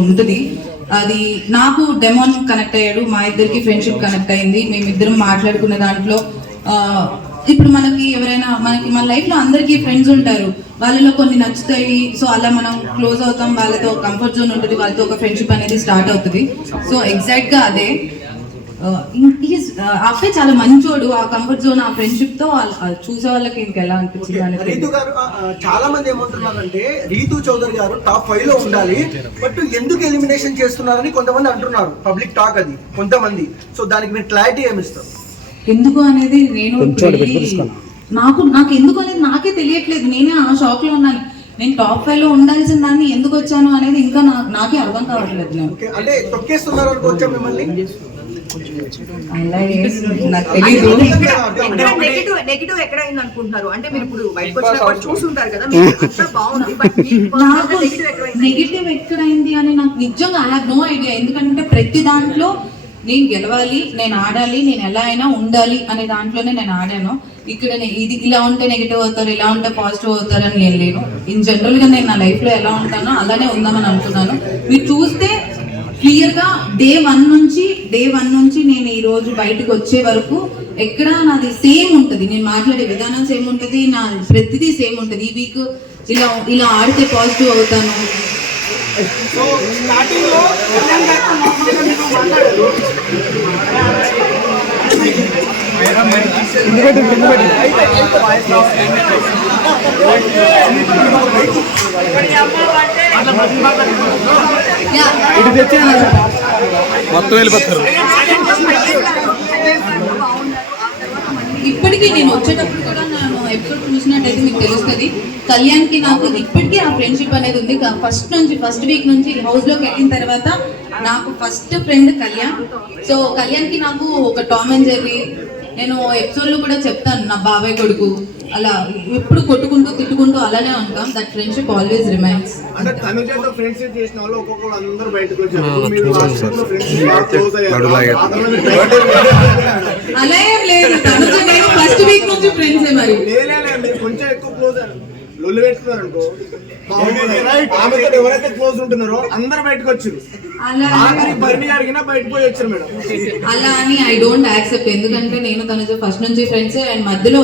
ఉంటుంది. అది నాకు డెమోన్ కనెక్ట్ అయ్యాడు, మా ఇద్దరికి ఫ్రెండ్షిప్ కనెక్ట్ అయింది. మేమిద్దరం మాట్లాడుకునే దాంట్లో ఇప్పుడు మనకి ఎవరైనా మన లైఫ్ లో అందరికీ ఫ్రెండ్స్ ఉంటారు, వాళ్ళలో కొన్ని నచ్చుతాయి. సో అలా మనం క్లోజ్ అవుతాం, వాళ్ళతో కంఫర్ట్ జోన్ ఉంటుంది, వాళ్ళతో ఒక ఫ్రెండ్షిప్ అనేది స్టార్ట్ అవుతుంది. సో ఎగ్జాక్ట్ గా అదే అబ్బాయి చాలా మంచోడు. ఆ కంఫర్ట్ జోన్, ఆ ఫ్రెండ్షిప్ తో చూసే వాళ్ళకి ఇంకెలా అనిపించింది. రీతు గారు చాలా మంది ఏమంటున్నారంటే రీతు చౌదరి గారు టాప్ 5 లో ఉండాలి, బట్ ఎందుకు ఎలిమినేషన్ చేస్తున్నారని కొంతమంది అంటున్నారు. పబ్లిక్ టాక్ అది కొంతమంది. సో దానికి మీరు క్లారిటీ ఏమిస్తారు? ఎందుకు అనేది నేను నాకు ఎందుకు అనేది నాకే తెలియట్లేదు. నేనే ఆ షాక్ లో ఉన్నాను. నేను టాప్ 5 లో ఉండాల్సిన దాన్ని ఎందుకు వచ్చాను అనేది ఇంకా నాకే అర్థం కావట్లేదు. అంటే తొక్కేస్తున్నారు అనుకోవచ్చా మిమ్మల్ని? నెగిటివ్ ఎక్కడ అయింది అనుకుంటున్నారు? అంటే మీరు ఇప్పుడు చూస్తుంటారు కదా, నెగిటివ్ ఎక్కడైంది అని నాకు నిజంగా ఐ హావ్ నో ఐడియా. ఎందుకంటే ప్రతి దాంట్లో నేను గెలవాలి, నేను ఆడాలి, నేను ఎలా అయినా ఉండాలి అనే దాంట్లోనే నేను ఆడాను. ఇక్కడ ఇది ఇలా ఉంటే నెగిటివ్ అవుతారు, ఇలా ఉంటే పాజిటివ్ అవుతారు అని నేను లేను. ఇన్ జనరల్ గా నేను నా లైఫ్ లో ఎలా ఉంటానో అలానే ఉందామని అనుకున్నాను. మీరు చూస్తే క్లియర్ గా డే వన్ నుంచి నేను ఈ రోజు బయటకు వచ్చే వరకు ఎక్కడ నాది సేమ్ ఉంటుంది. నేను మాట్లాడే విధానం సేమ్ ఉంటుంది, నా ప్రతిదీ సేమ్ ఉంటుంది. ఈ వీక్ ఇలా ఆడితే పాజిటివ్ అవుతాను. ఇప్పటికీ నేను వచ్చేటప్పుడు కూడా నేను ఎపిసోడ్ చూసినట్టయితే మీకు తెలుస్తుంది, కళ్యాణ్కి నాకు ఇప్పటికీ ఆ ఫ్రెండ్షిప్ అనేది ఉంది. ఫస్ట్ వీక్ నుంచి హౌస్ లోకి వెళ్ళిన తర్వాత నాకు ఫస్ట్ ఫ్రెండ్ కళ్యాణ్. సో కళ్యాణ్కి నాకు ఒక టామ్ అండ్ జెర్రీ, నేను ఎపిసోడ్ లో కూడా చెప్తాను, నా బాబాయ్ కొడుకు, అలా ఎప్పుడు కొట్టుకుంటూ తిట్టుకుంటూ అలానే ఉంటాం. That friendship always remains. అలా ఏం లేదు, తనుజ నేను ఫస్ట్ వీక్ నుంచి ఫ్రెండ్స్. మరి కొంచెం ఎక్కువ క్లోజ్ లొల్లు పెట్టుకున్నారు అనుకో, ఎవరైతే క్లోజ్ ఉంటున్నారో అందరు బయటకు వచ్చారు, బయటకు పోయి వచ్చారు మేడం. అలా అని ఐ డోంట్ యాక్సెప్ట్. ఎందుకంటే నేను తనుజ ఫస్ట్ నుంచి ఫ్రెండ్స్. అండ్ మధ్యలో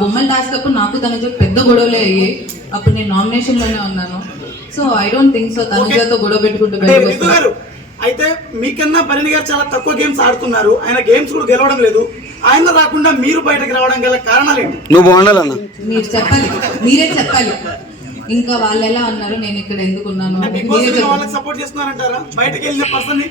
బొమ్మల టాస్క్ అప్పుడు నాకు తనుజ పెద్ద గొడవలే అయ్యాయి. అప్పుడు నేను నామినేషన్ లోనే ఉన్నాను. So I don't think so తనుజతో గొడవ పెట్టుకుంటూ బయటకు. అయితే మీకన్నా పరిణి గారు చాలా తక్కువ గేమ్స్ ఆడుతున్నారు, ఆయన గేమ్స్ కూడా గెలవడం లేదు. ఆయన రాకుండా మీరు బయటకు రావడం గల కారణాలు ఏంటి? నువ్వు బాగుండాలన్నా మీరు చెప్పాలి, మీరే చెప్పాలి. ఇంకా వాళ్ళు ఎలా అన్నారు, నేను ఇక్కడ ఎందుకు ఉన్నాను, సపోర్ట్ చేస్తున్నారంటారా? బయటకు వెళ్ళిన పర్సన్